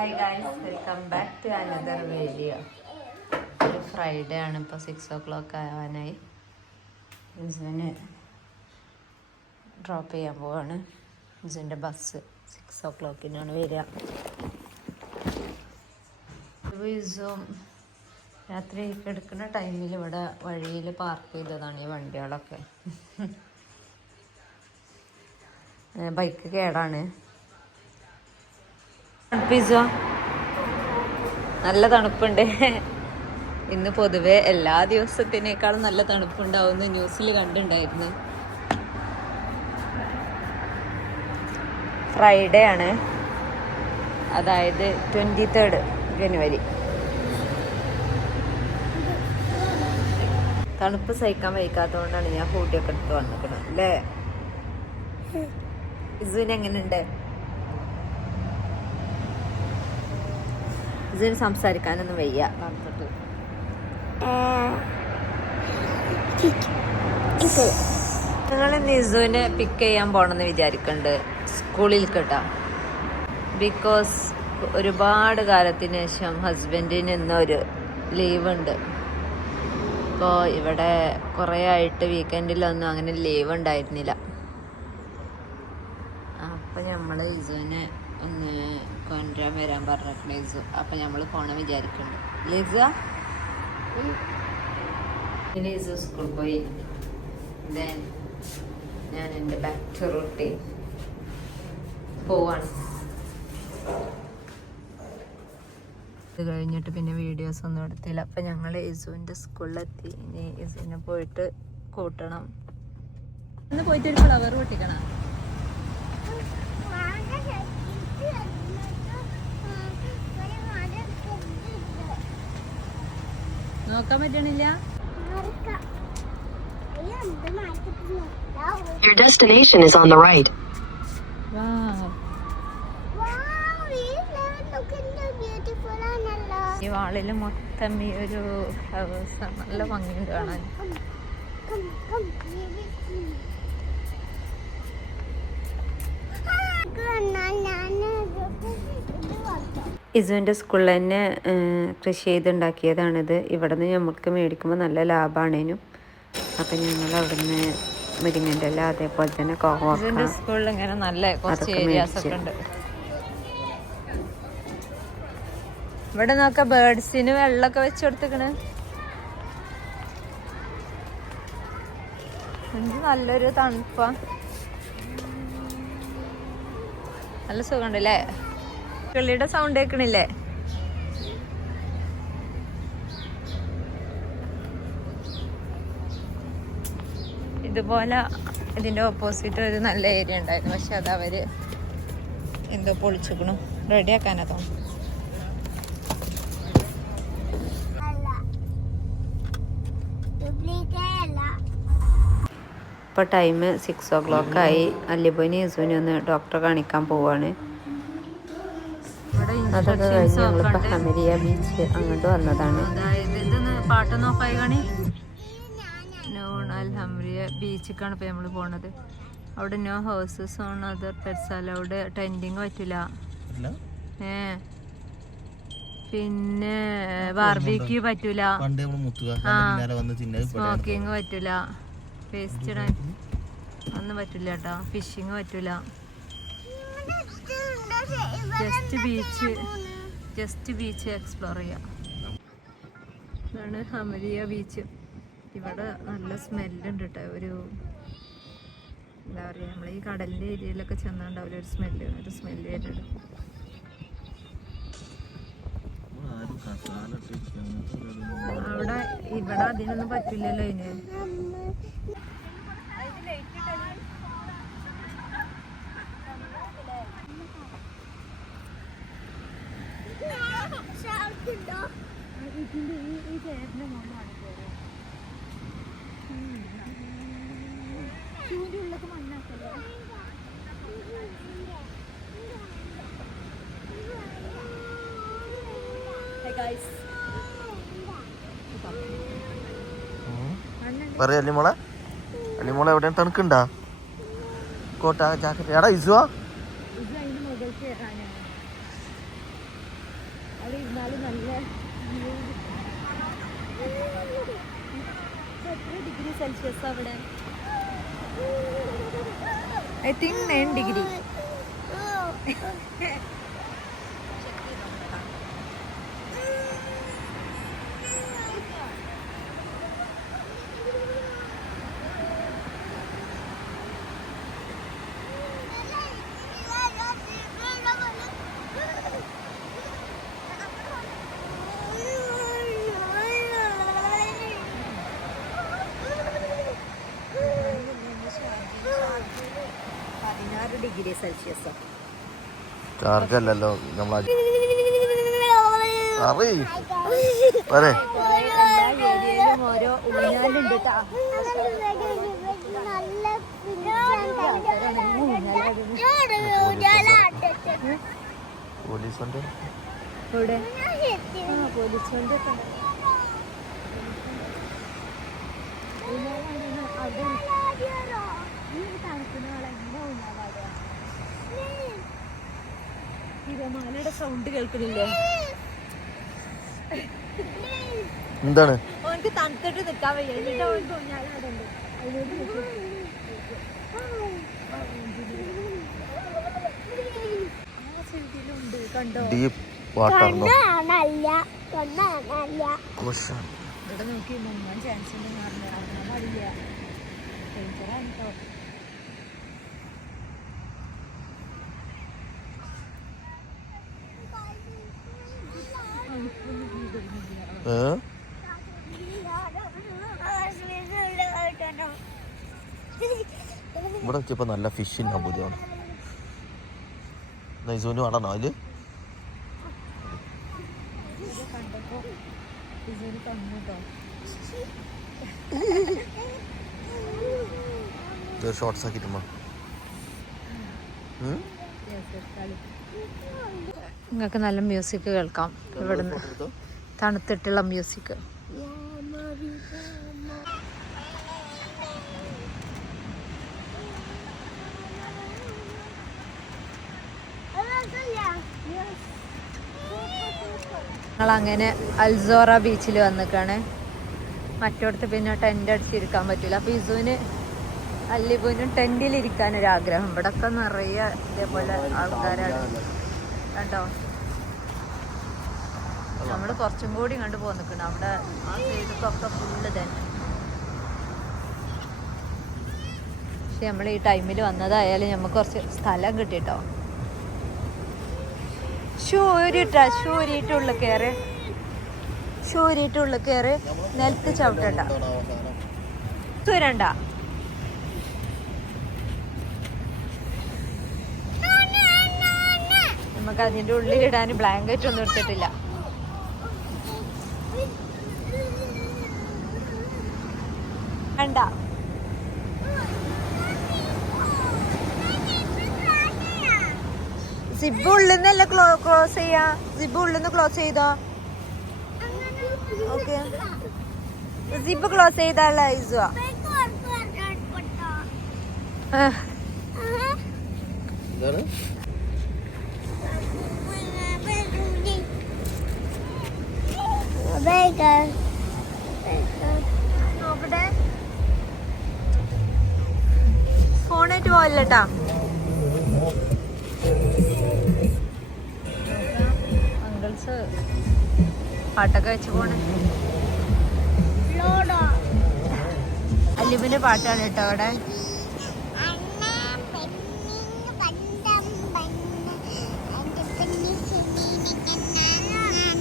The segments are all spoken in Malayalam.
Hi guys, welcome back to another video. ഒരു ഫ്രൈഡേ ആണ്, ഇപ്പോൾ 6 o'clock ആവാനായി. ഇസുവിനെ ഡ്രോപ്പ് ചെയ്യാൻ പോവാണ്. ഇസുവിൻ്റെ ബസ് 6 o'clock-നാണ് വരിക. ഇസും രാത്രി കിടക്കുന്ന ടൈമിൽ ഇവിടെ വഴിയിൽ പാർക്ക് ചെയ്തതാണ് ഈ വണ്ടികളൊക്കെ. ബൈക്ക് കേടാണ്. തണുപ്പിസോ നല്ല തണുപ്പുണ്ട് ഇന്ന്. പൊതുവെ എല്ലാ ദിവസത്തിനേക്കാളും നല്ല തണുപ്പുണ്ടാവുമെന്ന് ന്യൂസിൽ കണ്ടിട്ടുണ്ടായിരുന്നു. ഫ്രൈഡേ ആണ്, അതായത് 23rd ജനുവരി. തണുപ്പ് സഹിക്കാൻ വയ്ക്കാത്തതുകൊണ്ടാണ് ഞാൻ ഹൂഡിയൊക്കെ എടുത്ത് വന്നിരിക്കുന്നത് അല്ലേ. ഇസുവിന് എങ്ങനെയുണ്ട്? ഇതിന് സംസാരിക്കാനൊന്നും വയ്യ. നിങ്ങൾ നിസുവിനെ പിക്ക് ചെയ്യാൻ പോകണമെന്ന് വിചാരിക്കുന്നുണ്ട് സ്കൂളിൽ കേട്ടോ. ബിക്കോസ് ഒരുപാട് കാലത്തിന് ശേഷം ഹസ്ബൻഡിന് ഇന്നൊരു ലീവുണ്ട്. അപ്പോൾ ഇവിടെ കുറേ ആയിട്ട് വീക്കെൻഡിലൊന്നും അങ്ങനെ ലീവ് ഉണ്ടായിരുന്നില്ല. അപ്പം നമ്മൾ ഇസുവിനെ ഒന്ന് കൊണ്ടുവരാൻ വരാൻ പറഞ്ഞിട്ടുണ്ട് ലിസു. അപ്പം നമ്മൾ പോകണം വിചാരിക്കുന്നുണ്ട്. ലിസു സ്കൂളിൽ പോയി. ദെൻ ഞാൻ എൻ്റെ ബാക്ക് ടു റൂട്ടീൻ പോവാണ്. ഇത് കഴിഞ്ഞിട്ട് പിന്നെ വീഡിയോസ് ഒന്നും എടുത്തില്ല. അപ്പം ഞങ്ങൾ ഇസുവിൻ്റെ സ്കൂളിലെത്തി. ഇനി ഇസുവിനെ പോയിട്ട് കൂട്ടണം. ഇന്ന് പോയിട്ട് ഒരു ഫ്ലവർ പൊട്ടിക്കണം. നോക്കാൻ പറ്റണില്ല. Your destination is on the right. ഈ വാളില് മൊത്തം ഈ ഒരു ഫ്ലവേഴ്സ് നല്ല ഭംഗിയുണ്ട് കാണാൻ. ഇസുവിൻ്റെ സ്കൂളിൽ തന്നെ കൃഷി ചെയ്തുണ്ടാക്കിയതാണിത്. ഇവിടെ നിന്ന് നമുക്ക് മേടിക്കുമ്പോൾ നല്ല ലാഭമാണേനും. അപ്പം ഞങ്ങൾ അവിടെ നിന്ന് മുരിങ്ങൻ്റെ ഇല, അതേപോലെ തന്നെ കോവക്ക, സ്കൂളിൽ ഇങ്ങനെ നല്ല കുറച്ച് ഏരിയാസ് ഒക്കെ ഉണ്ട്. ഇവിടെ നോക്കാം, ബേർഡ്സിന് വെള്ളമൊക്കെ വെച്ച് കൊടുത്തിക്കണ്. നല്ലൊരു തണുപ്പാ, നല്ല സുഖമുണ്ടല്ലേ. കിളിയുടെ സൗണ്ട് കേൾക്കണില്ലേ? ഇതുപോലെ ഇതിന്റെ ഓപ്പോസിറ്റ് ഒരു നല്ല ഏരിയ ഉണ്ടായിരുന്നു. പക്ഷെ അത് അവര് എന്തോ പൊളിച്ചിക്കണു. റെഡി ആക്കാനാ തോന്നുന്നു. ഇപ്പോൾ ടൈം 6 o'clock ആയി. അല്ലിബോനി ഇസുവിനെ ഒന്ന് ഡോക്ടറെ കാണിക്കാൻ പോവാണ്. അതൊക്കെ കഴിഞ്ഞ് ഞങ്ങളിപ്പോൾ ഹമരിയ ബീച്ച് അങ്ങോട്ട് വന്നതാണ്. ഹമരിയ ബീച്ചിലേക്കാണ് ഇപ്പോൾ നമ്മൾ പോണത്. അവിടെ no houses on other pets allowed. Tenting പറ്റില്ല. പിന്നെ ബാർബിക്യൂ പറ്റൂല, സ്മോക്കിങ് പറ്റൂല, വേസ്റ്റ് ഇടാൻ ഒന്നും പറ്റില്ല കേട്ടോ. ഫിഷിങ് പറ്റൂല. ജസ്റ്റ് ബീച്ച് എക്സ്പ്ലോർ ചെയ്യാം. ഇതാണ് ഹമരിയ ബീച്ച്. ഇവിടെ നല്ല സ്മെല്ലുണ്ട് കേട്ടോ. ഒരു എന്താ പറയുക, നമ്മൾ ഈ കടലിൻ്റെ ഏരിയയിലൊക്കെ ചെന്നുണ്ടാവില്ല ഒരു സ്മെല്ല് വരുന്നുണ്ട്. അവിടെ ഇവിടെ അതിനൊന്നും പറ്റില്ലല്ലോ. അതിന് അല്ലിമോളെ എവിടെയാണ്? തണുക്കുണ്ടാ? കോട്ട ജാക്കറ്റ് എടാ ഇസുവാ. അവിടെ ഇരുന്നാലും നല്ല എത്ര ഡിഗ്രി സെൽഷ്യസ് അവിടെ? I think 9 degree. Degree Celsius charge അല്ലല്ലോ നമ്മൾ പറയേ എല്ലാ ഏരിയയിലും ഓരോ ഊഞ്ഞാലുണ്ട് ട്ടാ. പോലീസുണ്ട് ഇവിടെ പോലീസ് വണ്ടി ഒക്കെ ഉണ്ട്. അവിടെ തണുക്കുന്ന ആളെങ്ങനെ ഊഞ്ഞാലാടുക? തിരമാലയുടെ സൗണ്ട് കേൾക്കുന്നില്ലേ? എന്താണ് ഓനക്ക് തണുത്തിട്ട് നിൽക്കാൻ വയ്യ, എന്നിട്ട് അവർക്ക് ഊഞ്ഞാലാടുണ്ട്. അതിനോട് കണ്ടോ? ഡീപ്പ് വാട്ടർ ഇവിടെ നോക്കി മുങ്ങാൻ ചാൻസ് ഉണ്ട്. അറിയാൻ പാടില്ല, ഡേഞ്ചറാണ് കേട്ടോ. ഇവിടെ വെച്ചപ്പോ നല്ല ഫിഷിന് ബുദ്ധിയാണ്. നൈസോന് വേണോ അതില്? ഷോർട്സ് ആക്കിട്ടുമ്പോ നിങ്ങൾക്ക് നല്ല മ്യൂസിക് കേൾക്കാം ഇവിടുന്ന്, തണുത്തിട്ടുള്ള മ്യൂസിക്. ഞങ്ങളങ്ങനെ അൽസോറ ബീച്ചിൽ വന്നിക്കാണ്. മറ്റോടത്ത് പിന്നെ ടെൻ്റ് അടിച്ചിരിക്കാൻ പറ്റില്ല. അപ്പോൾ ഇസുവിന് അല്ലിബുവിനും ടെൻറ്റിലിരിക്കാനൊരാഗ്രഹം. ഇവിടെ ഒക്കെ നിറയെ ഇതേപോലെ ആൾക്കാരാണ് കണ്ടോ. നമ്മൾ കുറച്ചും കൂടി കണ്ടു പോന്നിക്കണം. അവിടെ ആ സൈഡിലൊക്കെ ഫുള്ള് തന്നെ. പക്ഷെ നമ്മൾ ഈ ടൈമിൽ വന്നതായാലും നമുക്ക് കുറച്ച് സ്ഥലം കിട്ടിട്ടോ. ഷൂ ഊരിയിട്ടുള്ള കയറ്, ഷൂ ഊരിയിട്ടുള്ള കയറ്, നിലത്ത് ചവിട്ടണ്ട, തൂരണ്ട. നമുക്ക് അതിൻ്റെ ഉള്ളിലിടാൻ ബ്ലാങ്കറ്റ് ഒന്നും എടുത്തിട്ടില്ല. വേണ്ട, സിബ് ഉള്ളിൽ നിന്നല്ല ക്ലോസ് ചെയ്യാ. സിബ് ഉള്ളിൽ നിന്ന് ക്ലോസ് ചെയ്തോ. ഓക്കെ, സിബ് ക്ലോസ് ചെയ്താല ഇസുവാ. നോക്കട്ടെ, ഫോണായിട്ട് പോവല്ലേട്ടാ. അങ്കിൾസ് പാട്ടൊക്കെ വെച്ച് പോണേ. അല്ലിബിന്റെ പാട്ടാണ് കേട്ടോ അവിടെ.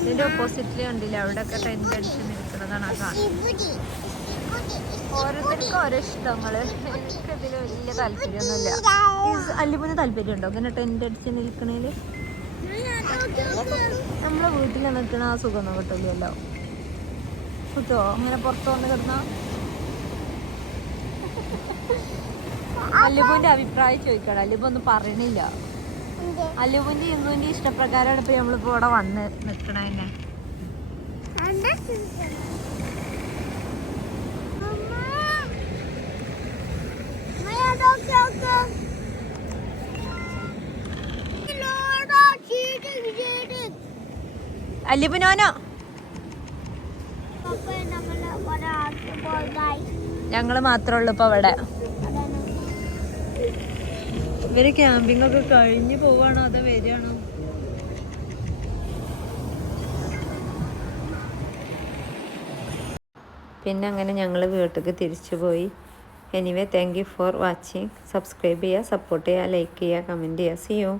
ഇതിന്റെ ഓപ്പോസിറ്റില് കണ്ടില്ല, അവിടെ ഒക്കെ ടെന്റ് അടിച്ച് നിൽക്കുന്നതാണ് ആ കാണുന്നത്. ഓരോരുത്തർക്കും ഓരോ ഇഷ്ടങ്ങള്. എനിക്ക് ഇതിൽ വലിയ താല്പര്യമൊന്നുമില്ല. അല്ലിബിന് താല്പര്യം ഉണ്ടോ ഇങ്ങനെ ടെന്റ് അടിച്ച് നിൽക്കണേല്? നമ്മളെ വീട്ടിൽ നിൽക്കണ ആ സുഖമൊന്നും കിട്ടില്ലല്ലോ. കിട്ടുമോ അങ്ങനെ പുറത്ത് വന്ന് കിടന്ന? അല്ലിബുവിന്റെ അഭിപ്രായം ചോദിക്കണം. അല്ലിബു ഒന്നും പറയണില്ല. അല്ലിബുവിന്റെ ഇന്ദുവിന്റെ ഇഷ്ടപ്രകാരമാണ് ഇപ്പൊ നമ്മളിപ്പോ ഇവിടെ വന്ന് നിക്കണ തന്നെ. അല്ലിബിനോനോ ഞങ്ങള് മാത്രമേ ഉള്ളൂ ഇപ്പൊ അവിടെ. ഇവര് ക്യാമ്പിംഗ് ഒക്കെ കഴിഞ്ഞു പോവാണോ അതോ വരികയാണോ? പിന്നെ അങ്ങനെ ഞങ്ങൾ വീട്ടിലേക്ക് തിരിച്ചു പോയി. Anyway thank you for watching. Subscribe ചെയ്യുക, സപ്പോർട്ട് ചെയ്യുക, ലൈക്ക് ചെയ്യുക, കമൻറ്റ് ചെയ്യുക. See U.